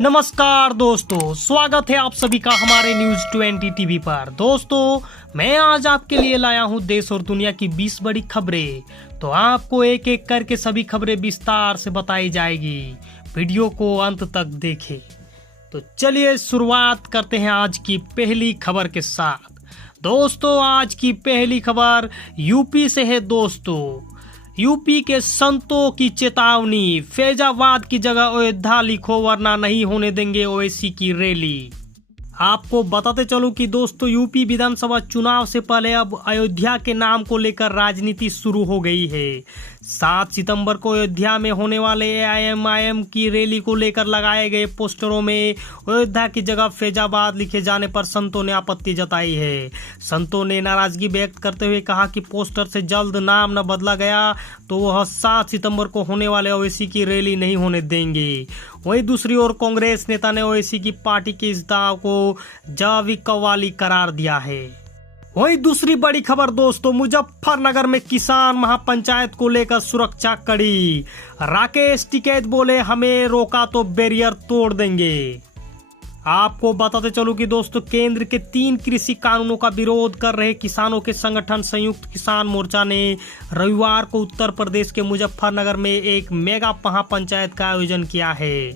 नमस्कार दोस्तों, स्वागत है आप सभी का हमारे न्यूज 20 टीवी पर। दोस्तों, मैं आज आपके लिए लाया हूं देश और दुनिया की 20 बड़ी खबरें। तो आपको एक एक करके सभी खबरें विस्तार से बताई जाएगी। वीडियो को अंत तक देखें। तो चलिए शुरुआत करते हैं आज की पहली खबर के साथ। दोस्तों, आज की पहली खबर यूपी से है। दोस्तों, यूपी के संतों की चेतावनी, फैजाबाद की जगह अयोध्या लिखो वरना नहीं होने देंगे ओवैसी की रैली। आपको बताते चलूं कि दोस्तों, यूपी विधानसभा चुनाव से पहले अब अयोध्या के नाम को लेकर राजनीति शुरू हो गई है। 7 सितंबर को अयोध्या में होने वाले एआईएमआईएम की रैली को लेकर लगाए गए पोस्टरों में अयोध्या की जगह फैजाबाद लिखे जाने पर संतों ने आपत्ति जताई है। संतों ने नाराजगी व्यक्त करते हुए कहा कि पोस्टर से जल्द नाम न बदला गया तो वह 7 सितंबर को होने वाले ओवैसी की रैली नहीं होने देंगे। वहीं दूसरी ओर कांग्रेस नेता ने ओवैसी की पार्टी के इस दाव को जवाबी कव्वाली करार दिया है। वहीं दूसरी बड़ी खबर दोस्तों, मुजफ्फरनगर में किसान महापंचायत को लेकर सुरक्षा कड़ी। राकेश टिकैत बोले, हमें रोका तो बैरियर तोड़ देंगे। आपको बताते चलूं कि दोस्तों, केंद्र के 3 कृषि कानूनों का विरोध कर रहे किसानों के संगठन संयुक्त किसान मोर्चा ने रविवार को उत्तर प्रदेश के मुजफ्फरनगर में एक मेगा महापंचायत का आयोजन किया है।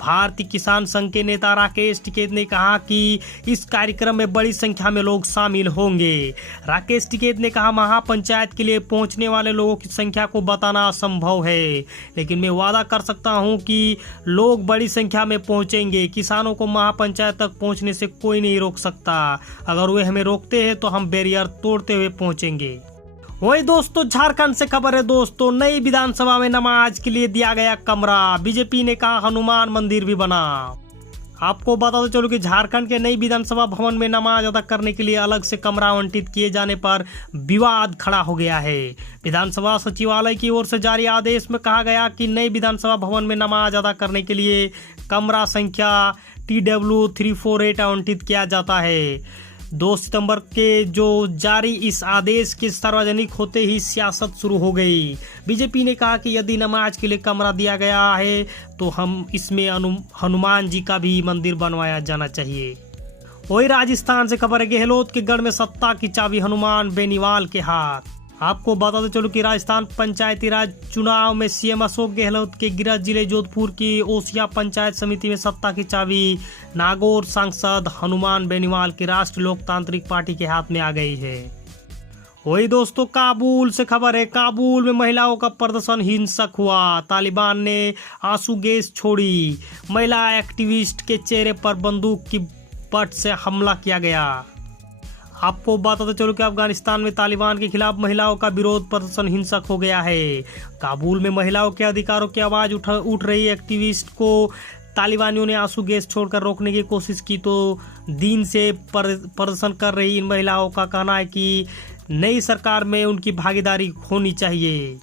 भारतीय किसान संघ के नेता राकेश टिकैत ने कहा कि इस कार्यक्रम में बड़ी संख्या में लोग शामिल होंगे। राकेश टिकैत ने कहा, महापंचायत के लिए पहुंचने वाले लोगों की संख्या को बताना असंभव है, लेकिन मैं वादा कर सकता हूं कि लोग बड़ी संख्या में पहुंचेंगे। किसानों को महापंचायत तक पहुंचने से कोई नहीं रोक सकता। अगर वे हमें रोकते हैं तो हम बैरियर तोड़ते हुए पहुंचेंगे। वही दोस्तों, झारखंड से खबर है। दोस्तों, नई विधानसभा में नमाज के लिए दिया गया कमरा। बीजेपी ने कहा हनुमान मंदिर भी बना। आपको बताते चलो कि झारखंड के नई विधानसभा भवन में नमाज अदा करने के लिए अलग से कमरा आवंटित किए जाने पर विवाद खड़ा हो गया है। विधानसभा सचिवालय की ओर से जारी आदेश में कहा गया कि नई विधानसभा भवन में नमाज अदा करने के लिए कमरा संख्या TW348 आवंटित किया जाता है। 2 सितंबर के जो जारी इस आदेश के सार्वजनिक होते ही सियासत शुरू हो गई। बीजेपी ने कहा कि यदि नमाज के लिए कमरा दिया गया है तो हम इसमें हनुमान जी का भी मंदिर बनवाया जाना चाहिए। वही राजस्थान से खबर है, गहलोत के गढ़ में सत्ता की चाबी हनुमान बेनीवाल के हाथ। आपको बताते चलो कि राजस्थान पंचायती राज चुनाव में सीएम अशोक गहलोत के गृह जिले जोधपुर की ओसिया पंचायत समिति में सत्ता की चाबी नागौर सांसद हनुमान बेनीवाल की राष्ट्रीय लोकतांत्रिक पार्टी के हाथ में आ गई है। वही दोस्तों, काबुल से खबर है। काबुल में महिलाओं का प्रदर्शन हिंसक हुआ। तालिबान ने आंसू गैस छोड़ी। महिला एक्टिविस्ट के चेहरे पर बंदूक की बट से हमला किया गया। आपको बताते चलो कि अफगानिस्तान में तालिबान के खिलाफ महिलाओं का विरोध प्रदर्शन हिंसक हो गया है। काबुल में महिलाओं के अधिकारों की आवाज उठ रही एक्टिविस्ट को तालिबानियों ने आंसू गैस छोड़कर रोकने की कोशिश की तो दिन से प्रदर्शन कर रही इन महिलाओं का कहना है कि नई सरकार में उनकी भागीदारी होनी चाहिए।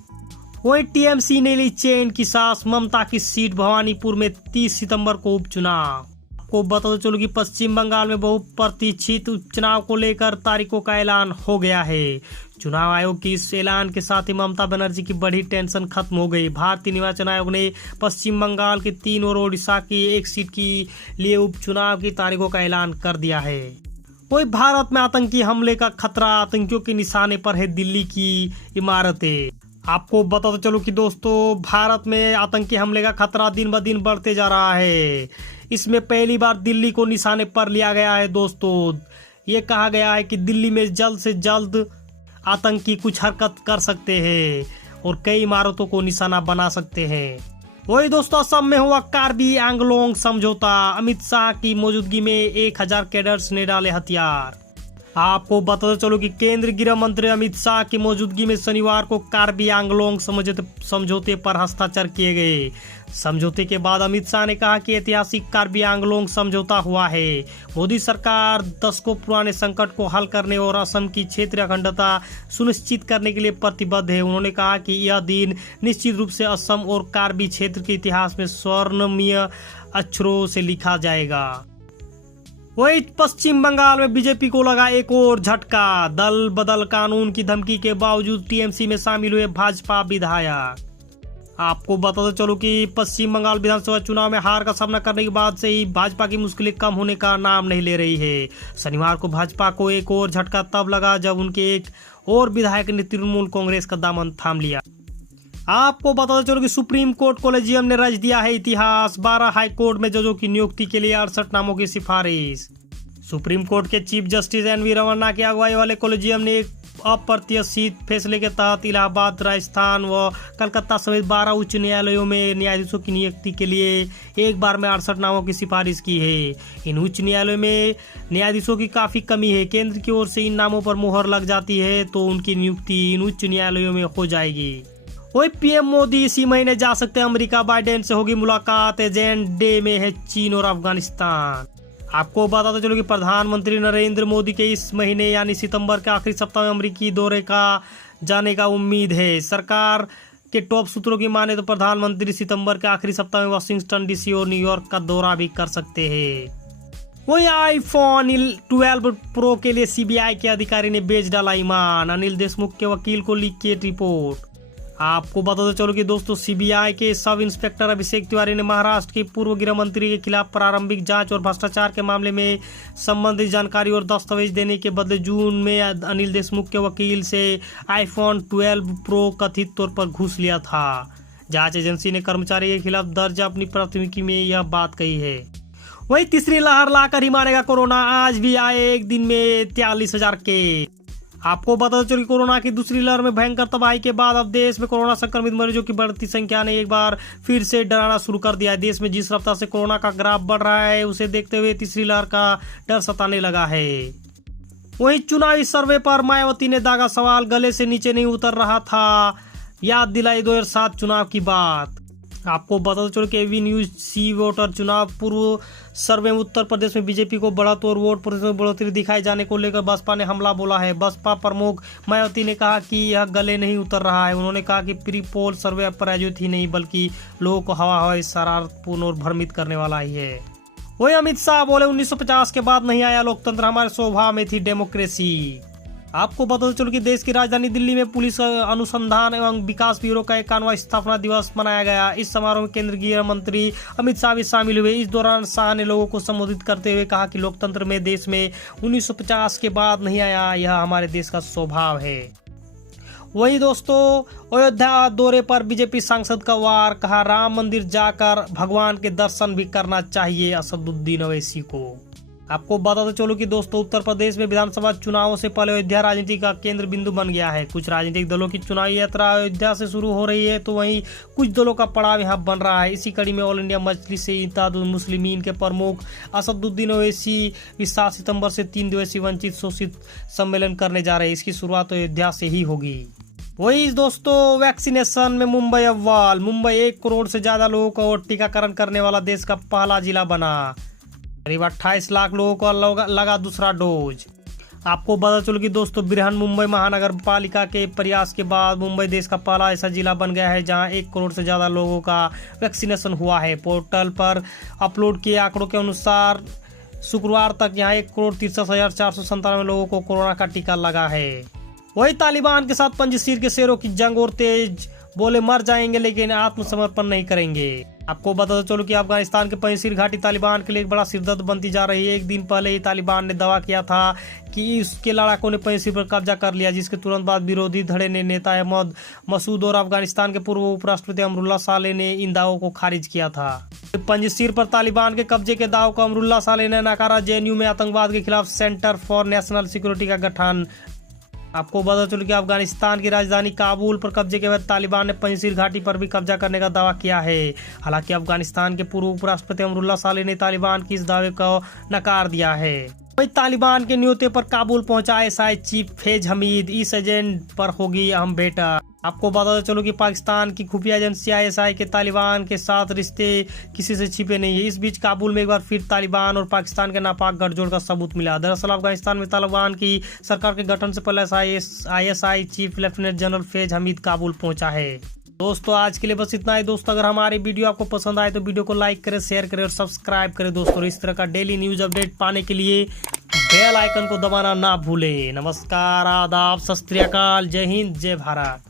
वहीं टीएमसी ने ली चैन की सांस। ममता की सीट भवानीपुर में 30 सितंबर को उपचुनाव। को बताते चलो कि पश्चिम बंगाल में बहुप्रतीक्षित उपचुनाव को लेकर तारीखों का ऐलान हो गया है। चुनाव आयोग की इस ऐलान के साथ ही ममता बनर्जी की बड़ी टेंशन खत्म हो गई। भारतीय निर्वाचन आयोग ने पश्चिम बंगाल की 3 और ओडिशा की 1 सीट के लिए उपचुनाव की तारीखों का ऐलान कर दिया है। वही भारत में आतंकी हमले का खतरा। आतंकियों के निशाने पर है दिल्ली की इमारतें। आपको बताते चलो कि दोस्तों, भारत में आतंकी हमले का खतरा दिन ब दिन बढ़ते जा रहा है। इसमें पहली बार दिल्ली को निशाने पर लिया गया है। दोस्तों, ये कहा गया है कि दिल्ली में जल्द से जल्द आतंकी कुछ हरकत कर सकते हैं और कई इमारतों को निशाना बना सकते हैं। वही दोस्तों, असम में हुआ कार्बी आंगलोंग समझौता। अमित शाह की मौजूदगी में 1000 कैडर्स ने डाले हथियार। आपको बताते चलो कि केंद्रीय गृह मंत्री अमित शाह की मौजूदगी में शनिवार को कार्बी आंगलोंग समझौते पर हस्ताक्षर किए गए। समझौते के बाद अमित शाह ने कहा कि ऐतिहासिक कार्बी आंगलोंग समझौता हुआ है। मोदी सरकार दशकों पुराने संकट को हल करने और असम की क्षेत्रीय अखंडता सुनिश्चित करने के लिए प्रतिबद्ध है। उन्होंने कहा कि यह दिन निश्चित रूप से असम और कार्बी क्षेत्र के इतिहास में स्वर्णीय अक्षरों से लिखा जाएगा। वही पश्चिम बंगाल में बीजेपी को लगा एक और झटका। दल बदल कानून की धमकी के बावजूद टीएमसी में शामिल हुए भाजपा विधायक। आपको बताते चलो कि पश्चिम बंगाल विधानसभा चुनाव में हार का सामना करने के बाद से ही भाजपा की मुश्किलें कम होने का नाम नहीं ले रही है। शनिवार को भाजपा को एक और झटका तब लगा जब उनके एक और विधायक ने तृणमूल कांग्रेस का दामन थाम लिया। आपको बताते चलो कि सुप्रीम कोर्ट कॉलेजियम ने रच दिया है इतिहास। 12 हाई कोर्ट में जजों की नियुक्ति के लिए 68 नामों की सिफारिश। सुप्रीम कोर्ट के चीफ जस्टिस एन.वी. रमन्ना की अगुवाई वाले कॉलेजियम ने एक अप्रत्याशित फैसले के तहत इलाहाबाद, राजस्थान व कलकत्ता समेत 12 उच्च न्यायालयों में न्यायाधीशों की नियुक्ति के लिए एक बार में 68 नामों की सिफारिश की है। इन उच्च न्यायालयों में न्यायाधीशों की काफी कमी है। केंद्र की ओर से इन नामों पर मुहर लग जाती है तो उनकी नियुक्ति इन उच्च न्यायालयों में हो जाएगी। वही पीएम मोदी इसी महीने जा सकते हैं अमेरिका। बाइडेन से होगी मुलाकात। एजेंडे में है चीन और अफगानिस्तान। आपको बताते चलो कि प्रधानमंत्री नरेंद्र मोदी के इस महीने यानी सितंबर के आखिरी सप्ताह में अमेरिकी दौरे का जाने का उम्मीद है। सरकार के टॉप सूत्रों की माने तो प्रधानमंत्री सितंबर के आखिरी सप्ताह में वाशिंगटन डीसी और न्यूयॉर्क का दौरा भी कर सकते हैं। वही आईफोन 12 प्रो के लिए सीबीआई के अधिकारी ने बेच डाला ईमान। अनिल देशमुख के वकील को लीक की रिपोर्ट। आपको बताते चलो कि दोस्तों सीबीआई के सब इंस्पेक्टर अभिषेक तिवारी ने महाराष्ट्र के पूर्व गृह मंत्री के खिलाफ प्रारंभिक जांच और भ्रष्टाचार के मामले में संबंधित जानकारी और दस्तावेज देने के बदले जून में अनिल देशमुख के वकील से आईफोन 12 प्रो कथित तौर पर घूस लिया था। जांच एजेंसी ने कर्मचारी के खिलाफ दर्ज अपनी प्राथमिकी में यह बात कही है। वही तीसरी लहर लाकर ही मारेगा कोरोना। आज भी आए एक दिन में 43,000 के। आपको बता चलो कि कोरोना की दूसरी लहर में भयंकर तबाही के बाद अब देश में कोरोना संक्रमित मरीजों की बढ़ती संख्या ने एक बार फिर से डराना शुरू कर दिया है। देश में जिस रफ्तार से कोरोना का ग्राफ बढ़ रहा है उसे देखते हुए तीसरी लहर का डर सताने लगा है। वहीं चुनावी सर्वे पर मायावती ने दागा सवाल। गले से नीचे नहीं उतर रहा था, याद दिलाई 2007 चुनाव की बात। आपको बता चलो कि एवी न्यूज सी वोटर चुनाव पूर्व सर्वे में उत्तर प्रदेश में बीजेपी को बढ़त और वोट प्रतिशत में बढ़ोतरी दिखाए जाने को लेकर बसपा ने हमला बोला है। बसपा प्रमुख मायावती ने कहा कि यह गले नहीं उतर रहा है। उन्होंने कहा कि प्री पोल सर्वे प्रायोजित ही नहीं बल्कि लोगों को हवा हवाई शरारतपूर्ण और भ्रमित करने वाला ही है। वही अमित शाह बोले 1950 के बाद नहीं आया लोकतंत्र, हमारे स्वभाव में थी डेमोक्रेसी। आपको बता चलो कि देश की राजधानी दिल्ली में पुलिस अनुसंधान एवं विकास ब्यूरो का 51वां स्थापना दिवस मनाया गया। इस समारोह में केंद्रीय गृह मंत्री अमित शाह भी शामिल हुए। इस दौरान शाह ने लोगों को संबोधित करते हुए कहा कि लोकतंत्र में देश में 1950 के बाद नहीं आया, यह हमारे देश का स्वभाव है। वही दोस्तों अयोध्या दौरे पर बीजेपी सांसद का वार। कहा राम मंदिर जाकर भगवान के दर्शन भी करना चाहिए असदुद्दीन अवैसी को। आपको बताते चलो कि दोस्तों उत्तर प्रदेश में विधानसभा चुनावों से पहले अयोध्या राजनीति का केंद्र बिंदु बन गया है। कुछ राजनीतिक दलों की चुनावी यात्रा अयोध्या से शुरू हो रही है तो वहीं कुछ दलों का पड़ाव यहां बन रहा है। इसी कड़ी में ऑल इंडिया मजलिस इत्तेहादुल मुस्लिमीन के प्रमुख असदुद्दीन ओवैसी 7 सितंबर से 3 दिवसीय वंचित शोषित सम्मेलन करने जा रहे हैं। इसकी शुरुआत अयोध्या से ही होगी। वही दोस्तों वैक्सीनेशन में मुंबई अव्वल। मुंबई 1 करोड़ से ज्यादा लोगों को टीकाकरण करने वाला देश का पहला जिला बना। करीब 28 लाख लोगों को लगा दूसरा डोज। आपको पता चलो कि दोस्तों बृहन मुंबई महानगर पालिका के प्रयास के बाद मुंबई देश का पहला ऐसा जिला बन गया है जहां 1 करोड़ से ज्यादा लोगों का वैक्सीनेशन हुआ है। पोर्टल पर अपलोड किए आंकड़ों के अनुसार शुक्रवार तक यहां 1,63,497 लोगों को कोरोना का टीका लगा है। वही तालिबान के साथ पंजशीर के शेरों की जंग और तेज। बोले मर जाएंगे लेकिन आत्मसमर्पण नहीं करेंगे। आपको बता चलो कि अफगानिस्तान के पंजशीर घाटी तालिबान के लिए एक बड़ा सिरदर्द बनती जा रही है। एक दिन पहले ही तालिबान ने दावा किया था कि उसके लड़ाकों ने पंजशीर पर कब्जा कर लिया, जिसके तुरंत बाद विरोधी धड़े ने नेता अहमद मसूद और अफगानिस्तान के पूर्व उपराष्ट्रपति अमरुल्लाह सालेह ने इन दावों को खारिज किया था। पंजशीर पर तालिबान के कब्जे के दाव को अमरुल्लाह सालेह ने नकारा। जेएनयू में आतंकवाद के खिलाफ सेंटर फॉर नेशनल सिक्योरिटी का गठन। आपको पता चलो कि अफगानिस्तान की राजधानी काबुल पर कब्जे के बाद तालिबान ने पंजशीर घाटी पर भी कब्जा करने का दावा किया है। हालांकि अफगानिस्तान के पूर्व उपराष्ट्रपति अमरुल्लाह सालेह ने तालिबान की इस दावे को नकार दिया है। वही तालिबान के न्योते पर काबुल पहुंचा आईएसआई चीफ फैज हमीद। इस एजेंट पर होगी अहम बैठक। आपको बता चलो कि पाकिस्तान की खुफिया एजेंसी आईएसआई के तालिबान के साथ रिश्ते किसी से छिपे नहीं है। इस बीच काबुल में एक बार फिर तालिबान और पाकिस्तान के नापाक गठजोड़ का सबूत मिला। दरअसल अफगानिस्तान में तालिबान की सरकार के गठन से पहले ISI chief lieutenant general Faiz Hamid Kabul पहुंचा है। दोस्तों आज के लिए बस इतना ही। दोस्तों अगर हमारी वीडियो आपको पसंद आए तो वीडियो को लाइक करें, शेयर करें और सब्सक्राइब करें दोस्तों। इस तरह का डेली न्यूज अपडेट पाने के लिए बेल आइकन को दबाना ना भूलें। नमस्कार, आदाब, सत श्री अकाल, जय हिंद, जय भारत।